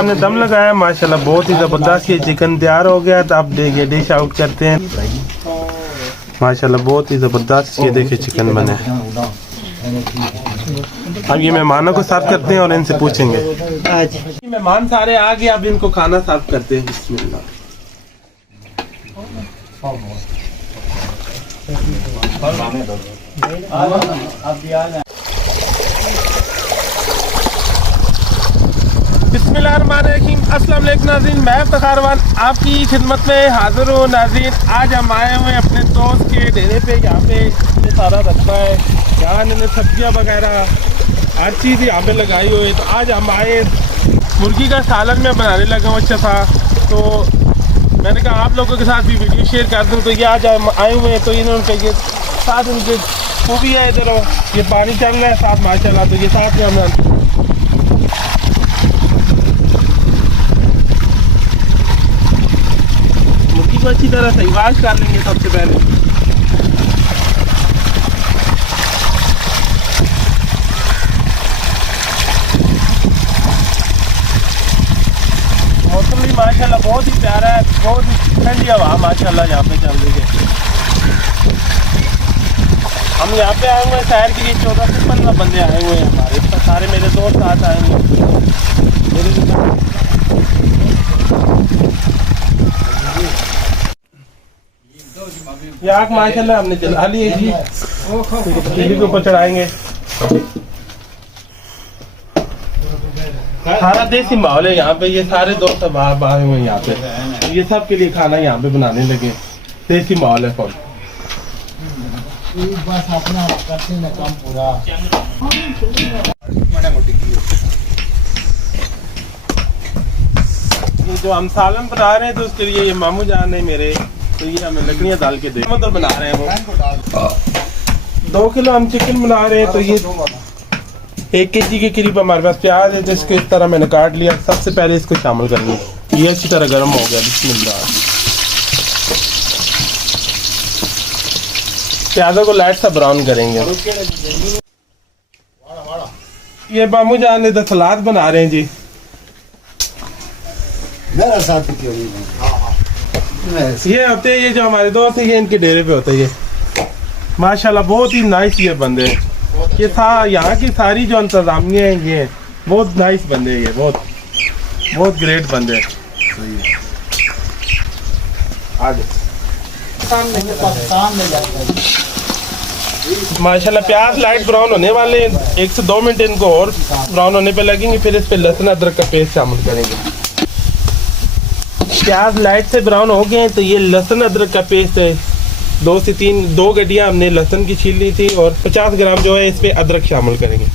हमने दम लगाया माशाल्लाह, बहुत ही ज़बरदस्त ये चिकन तैयार हो गया। तो अब देखिए डिश आउट करते हैं। माशाल्लाह बहुत ही ज़बरदस्त ये देखिए चिकन बने। अब ये मेहमानों को सर्व करते हैं और इनसे पूछेंगे। मेहमान सारे आ गए, अब इनको खाना सर्व करते हैं। बिस्मिल्लाह। बिस्मिल्लाहिर्रहमानिर्रहीम। अस्सलाम वालेकुम नाज़रीन, मैं फ़ख़ारवान आपकी खिदमत में हाज़िर हूँ। नाज़रीन आज हम आए हुए अपने दोस्त के डेरे पे। यहाँ पे ये सारा रखा है, यहाँ इन्होंने सब्जियाँ वगैरह हर चीज़ यहाँ पे लगाई हुई है। तो आज हम आए, मुर्गी का सालन में बनाने लगा हूँ अच्छा सा। तो मैंने कहा आप लोगों के साथ भी वीडियो शेयर कर दूँ। तो ये आज हम आए हुए हैं, तो इन्होंने कहा साथ उनके वो भी है, इधर ये पानी चल रहा है साथ माशाल्लाह। तो ये साथ में हम को अच्छी तरह से वॉश कर लेंगे सबसे पहले। मौसम भी माशाल्लाह बहुत ही प्यारा है, बहुत ही ठंडी हवा माशाल्लाह यहाँ पे चल रही है। हम यहाँ पे आए हुए हैं शहर के लिए, 14 से 15 बंदे आए हुए हैं हमारे, सारे मेरे दोस्त साथ आए हुए हैं। ये आग माशाल्लाह हमने जला ली है जी, चूल्हे के ऊपर चढ़ाएंगे। सारा देसी माहौल है यहाँ पे, ये सारे दोस्त अब आए हुए हैं यहाँ पे, ये सब के लिए खाना यहाँ पे बनाने लगे। देसी माहौल है फौज। ये जो हम सालन बना रहे हैं तो उसके लिए ये मामू जान है मेरे, तो ये हमें लकड़ियाँ डाल के दे तो बना रहे हैं वो। 2 किलो हम चिकन बना रहे हैं। तो ये 1 kg के करीब हमारे पास प्याज है, तो इसको इस तरह मैंने काट लिया। सबसे पहले इसको शामिल करेंगे। ये अच्छी तरह गर्म हो गया। बिस्मिल्लाह। प्याजों को लाइट सा ब्राउन करेंगे। ये मामू जान ने तो सलाद बना रहे हैं जी। मेरा साथ ये होते हैं, ये जो हमारे दोस्त है ये इनके डेरे पे होते हैं। ये माशाल्लाह बहुत ही नाइस ये बंदे हैं। ये था यहाँ की सारी जो इंतजामिया है ये बहुत नाइस बंदे हैं। ये बहुत ग्रेट बंदे हैं। माशाल्लाह प्याज लाइट ब्राउन होने वाले, 1 से 2 मिनट इनको और ब्राउन होने पे लगेंगे। फिर इस पे लहसुन अदरक का पेस्ट शामिल करेंगे। प्याज लाइट से ब्राउन हो गए हैं, तो ये लहसुन अदरक का पेस्ट है। 2 गड्डियाँ हमने लहसुन की छील ली थी और 50 ग्राम जो है इस पे अदरक शामिल करेंगे।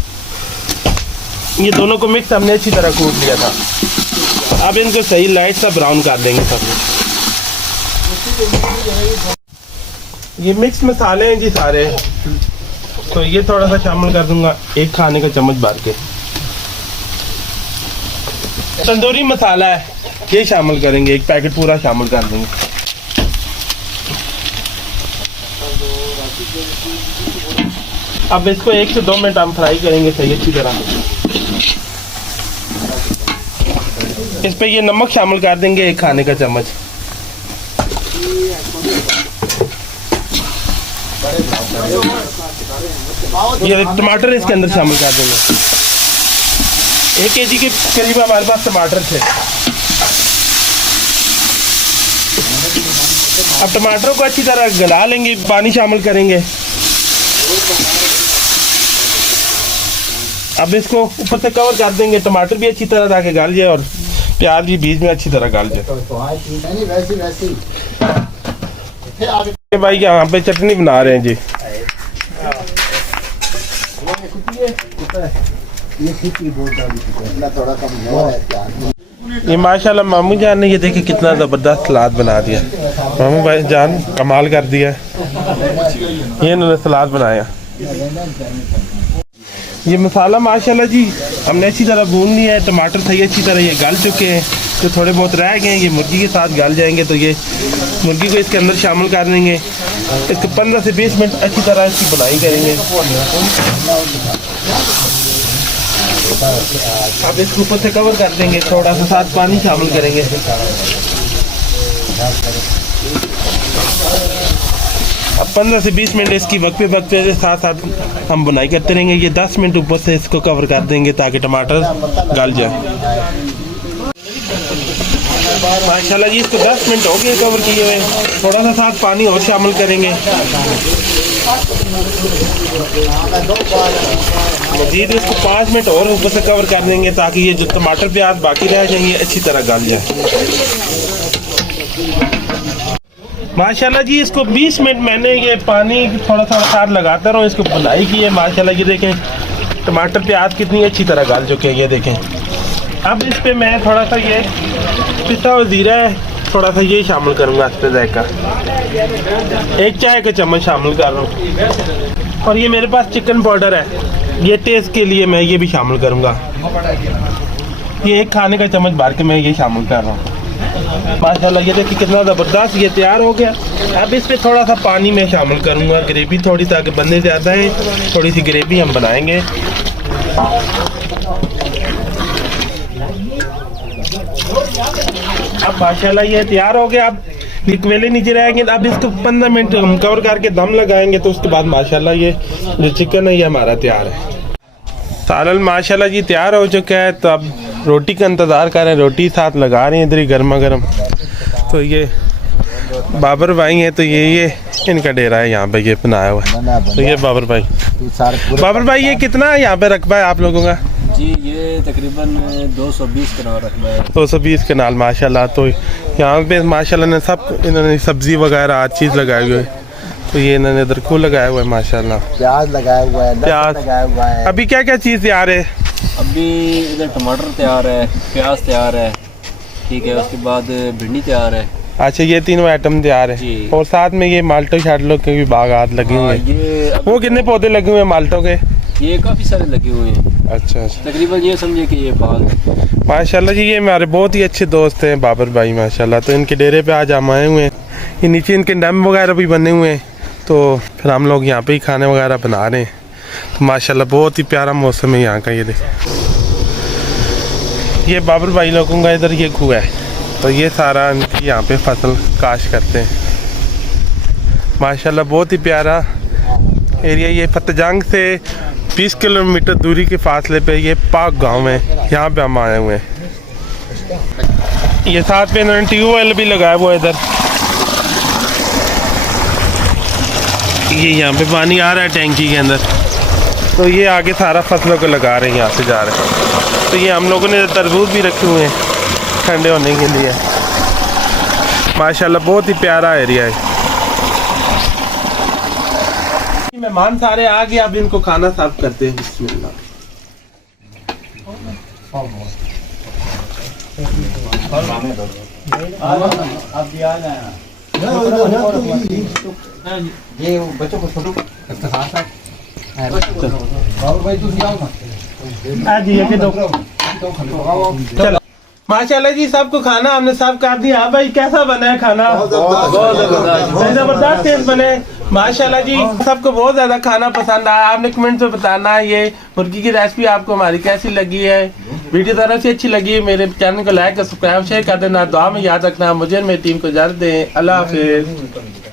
ये दोनों को मिक्स हमने अच्छी तरह कूट लिया था। अब इनको सही लाइट सा ब्राउन कर देंगे सब। ये मिक्स मसाले हैं जी सारे, तो ये थोड़ा सा शामिल कर दूंगा, 1 खाने का चम्मच भर के। तंदूरी मसाला है, ये शामिल करेंगे, 1 पैकेट पूरा शामिल कर देंगे। अब इसको 1 से 2 मिनट हम फ्राई करेंगे सही अच्छी तरह। इस पे ये नमक शामिल कर देंगे, 1 खाने का चम्मच। ये टमाटर इसके अंदर शामिल कर देंगे। 1 kg के करीब हमारे पास टमाटर थे। अब टमाटरों को अच्छी तरह गला लेंगे, पानी शामिल करेंगे। अब इसको ऊपर से कवर कर देंगे, टमाटर भी अच्छी तरह ताकि गल जाए और प्याज भी बीच में अच्छी तरह गल जाए। भाई यहाँ पे चटनी बना रहे हैं जी। ये माशाल्लाह मामू जान ने ये देखिए कितना ज़बरदस्त सलाद बना दिया। मामू भाई जान कमाल कर दिया। ये इन्होंने सलाद बनाया। ये मसाला माशाल्लाह जी हमने अच्छी तरह भून लिया है। टमाटर सही अच्छी तरह ये गल चुके हैं, जो थोड़े बहुत रह गए हैं ये मुर्गी के साथ गल जाएंगे। तो ये मुर्गी को इसके अंदर शामिल कर देंगे। इसको 15 से 20 मिनट अच्छी तरह इसकी बुनाई करेंगे। अब इसको ऊपर से कवर कर देंगे, थोड़ा सा साथ पानी शामिल करेंगे। अब 15 से 20 मिनट इसकी वक्त पे साथ साथ हम बुनाई करते रहेंगे। ये 10 मिनट ऊपर से इसको कवर कर देंगे ताकि टमाटर गल जाए। माशाल्लाह जी इसको 10 मिनट हो गए कवर किए हुए। थोड़ा सा साथ पानी और शामिल करेंगे। मजीद इसको 5 मिनट और ऊपर से कवर कर देंगे ताकि ये जो टमाटर प्याज बाकी रह जाएंगे अच्छी तरह गल जाए। माशाल्लाह जी इसको 20 मिनट मैंने ये पानी थोड़ा सा साथ लगाता रहा हूँ, इसको बुनाई की है। माशाल्लाह ये देखें टमाटर प्याज कितनी अच्छी तरह गल चुके हैं, ये देखें। अब इस पे मैं थोड़ा सा ये पिसा हुआ जीरा है, थोड़ा सा ये शामिल करूँगा इस पे जायका। 1 चाय का चम्मच शामिल कर रहा हूँ। और ये मेरे पास चिकन पाउडर है, ये टेस्ट के लिए मैं ये भी शामिल करूँगा। ये 1 खाने का चम्मच भर के मैं ये शामिल कर रहा हूँ। माशाल्लाह ये देखिए कितना ज़बरदस्त ये तैयार हो गया। अब इस पे थोड़ा सा पानी मैं शामिल करूँगा, ग्रेवी थोड़ी, ताकि बंदे ज़्यादा हैं थोड़ी सी ग्रेवी हम बनाएंगे। अब माशाल्लाह ये तैयार हो गया। अब निकवेले नीचे रहेंगे। अब इसको 15 मिनट हम कवर करके दम लगाएंगे, तो उसके बाद माशाल्लाह ये जो चिकन है ये हमारा तैयार है। सालन माशाल्लाह जी तैयार हो चुका है। तो अब रोटी का इंतज़ार कर रहे हैं, रोटी साथ लगा रहे हैं इधर ही गर्मा गर्म। तो ये बाबर भाई हैं, तो ये इनका डेरा है यहाँ पे ये बनाया हुआ है। तो ये बाबर भाई ये कितना है यहाँ पे रकबा है आप लोगों का? जी ये तकरीबन 220 कनाल रकबा है। 220 कनाल माशाल्लाह। तो यहाँ पे माशाल्लाह ने सब इन्होंने सब्जी वगैरह हर चीज़ लगाई हुई है। तो ये इन्होंने इधर को लगाया हुआ है माशाल्लाह, प्याज लगाया हुआ है, प्याज लगाया हुआ है। अभी क्या क्या चीज़ तैयार है? अभी इधर टमाटर तैयार है, प्याज तैयार है, ठीक है, उसके बाद भिंडी तैयार है। अच्छा ये तीनों आइटम तैयार है। और साथ में ये माल्टो शाल्टो के भी बागात लगे हुए हैं। वो कितने पौधे लगे हुए हैं माल्टो के? ये काफ़ी सारे लगे हुए हैं। अच्छा तकरीबन ये समझिए कि ये बाग है। माशाल्लाह जी ये हमारे बहुत ही अच्छे दोस्त हैं बाबर भाई माशाल्लाह। तो इनके डेरे पे आज हम आए हुए हैं। ये नीचे इनके डैम वगैरह भी बने हुए हैं, तो फिर हम लोग यहाँ पे ही खाने वगैरह बना रहे हैं। तो माशाल्लाह बहुत ही प्यारा मौसम है यहाँ का। ये देखें ये बाबर भाई लोगों का इधर ये कुआं है, तो ये सारा इनकी यहाँ पे फसल काश करते हैं। माशाल्लाह बहुत ही प्यारा एरिया। ये फतेहजंग से 20 किलोमीटर दूरी के फासले पे ये पाक गांव है, यहाँ पे हम आए हुए हैं। ये साथ में इन्होंने ट्यूबवेल भी लगाया हुआ है इधर। ये यहाँ पे पानी आ रहा है टैंकी के अंदर। तो ये आगे सारा फसलों को लगा रहे हैं, यहाँ से जा रहे हैं। तो ये हम लोगों ने तरबूज भी रखे हुए हैं ठंडे होने के लिए। माशाल्लाह बहुत ही प्यारा एरिया है। मेहमान सारे आ गए, अब इनको खाना सर्व करते हैं। बिस्मिल्लाह। ये बच्चों को छोड़ो चलो माशाल्लाह जी सबको खाना हमने सब कर दिया। हाँ भाई कैसा बना है खाना? बहुत जबरदस्त टेस्ट बने माशाल्लाह जी। सबको बहुत ज़्यादा खाना पसंद आया। आपने कमेंट में बताना है ये मुर्गी की रेसिपी आपको हमारी कैसी लगी है। वीडियो तरह से अच्छी लगी मेरे चैनल को लाइक और सब्सक्राइब शेयर कर देना। दुआ में याद रखना। मुझे मेरी टीम को इजाज़त दें। अल्लाह हाफिज़।